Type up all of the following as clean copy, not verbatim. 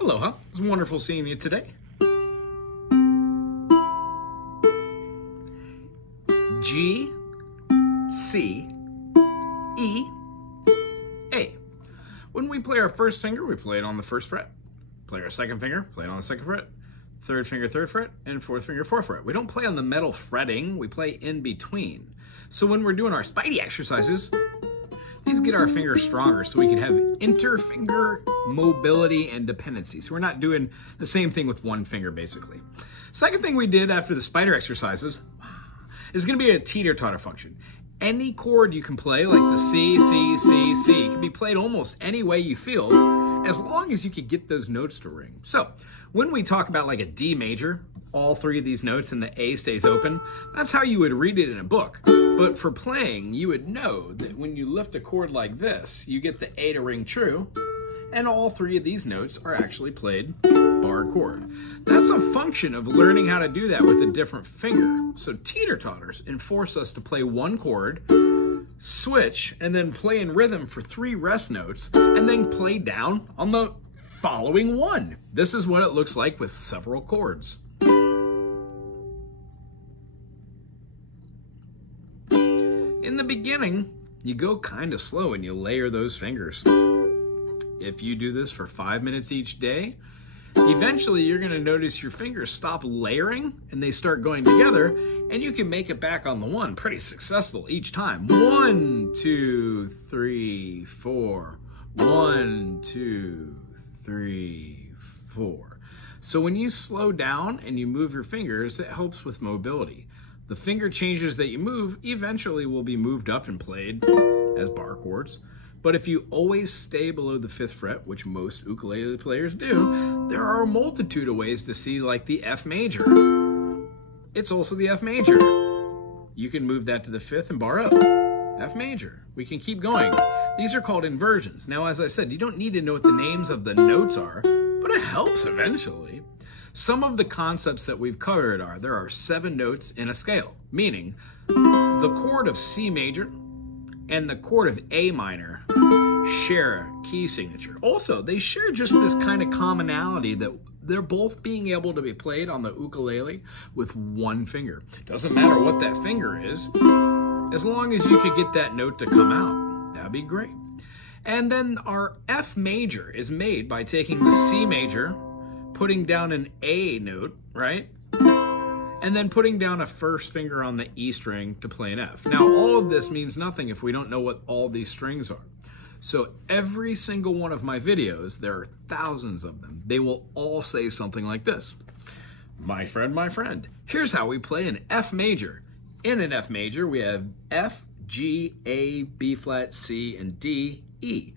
Aloha, it's wonderful seeing you today. G, C, E, A. When we play our first finger, we play it on the first fret. Play our second finger, play it on the second fret. Third finger, third fret, and fourth finger, fourth fret. We don't play on the metal fretting, we play in between. So when we're doing our spidey exercises, these get our fingers stronger so we can have interfinger mobility and dependency. So we're not doing the same thing with one finger, basically. Second thing we did after the spider exercises is going to be a teeter-totter function. Any chord you can play, like the C, C, C, C, can be played almost any way you feel, as long as you can get those notes to ring. So when we talk about like a D major, all three of these notes and the A stays open, that's how you would read it in a book. But for playing, you would know that when you lift a chord like this, you get the A to ring true, and all three of these notes are actually played bar chord. That's a function of learning how to do that with a different finger. So teeter-totters enforce us to play one chord, switch, and then play in rhythm for 3 rest notes, and then play down on the following one. This is what it looks like with several chords. In the beginning, you go kind of slow and you layer those fingers. If you do this for 5 minutes each day, eventually you're going to notice your fingers stop layering and they start going together, and you can make it back on the one pretty successful each time. 1, 2, 3, 4. 1, 2, 3, 4. So when you slow down and you move your fingers, it helps with mobility. The finger changes that you move eventually will be moved up and played as bar chords. But if you always stay below the 5th fret, which most ukulele players do, there are a multitude of ways to see, like the F major. It's also the F major. You can move that to the 5th and bar up. F major. We can keep going. These are called inversions. Now, as I said, you don't need to know what the names of the notes are, but it helps eventually. Some of the concepts that we've covered are, there are 7 notes in a scale, meaning the chord of C major and the chord of A minor share a key signature. Also, they share just this kind of commonality that they're both being able to be played on the ukulele with one finger. Doesn't matter what that finger is, as long as you could get that note to come out, that'd be great. And then our F major is made by taking the C major, putting down an A note, right? And then putting down a first finger on the E string to play an F. Now, all of this means nothing if we don't know what all these strings are. So every single one of my videos, there are thousands of them, they will all say something like this. My friend, here's how we play an F major. In an F major, we have F, G, A, B flat, C, and D, E.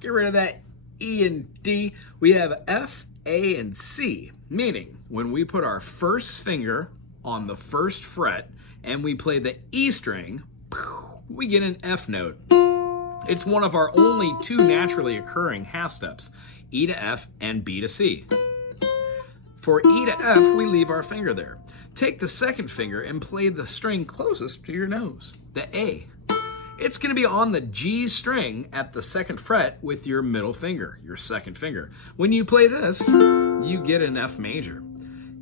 Get rid of that E and D. We have F, A, and C, meaning when we put our first finger on the 1st fret and we play the E string, we get an F note. It's one of our only 2 naturally occurring half steps, E to F and B to C. For E to F, we leave our finger there. Take the 2nd finger and play the string closest to your nose, the A. It's going to be on the G string at the 2nd fret with your middle finger, your 2nd finger. When you play this, you get an F major.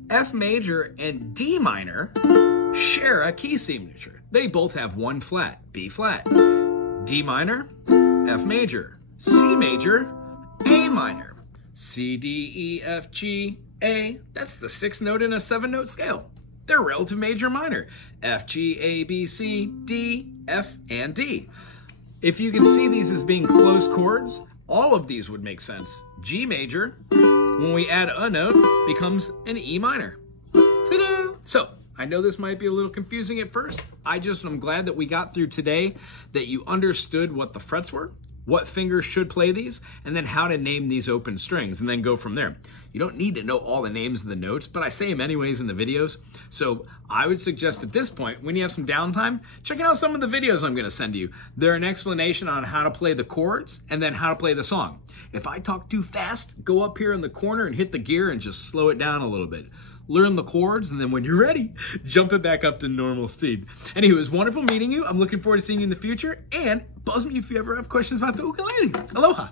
F major and D minor share a key signature. They both have 1 flat, B flat. D minor, F major. C major, A minor. C, D, E, F, G, A. That's the 6th note in a 7-note scale. They're relative major minor. F, G, A, B, C, D, F, and D. If you can see these as being close chords, all of these would make sense. G major, when we add a note, becomes an E minor. Ta-da! So, I know this might be a little confusing at first. I'm glad that we got through today, that you understood what the frets were, what fingers should play these, and then how to name these open strings, and then go from there. You don't need to know all the names of the notes, but I say them anyways in the videos. So I would suggest at this point, when you have some downtime, check out some of the videos I'm going to send you. They're an explanation on how to play the chords and then how to play the song. If I talk too fast, go up here in the corner and hit the gear and just slow it down a little bit. Learn the chords, and then when you're ready, jump it back up to normal speed. Anyway, it was wonderful meeting you. I'm looking forward to seeing you in the future, and buzz me if you ever have questions about the ukulele. Aloha.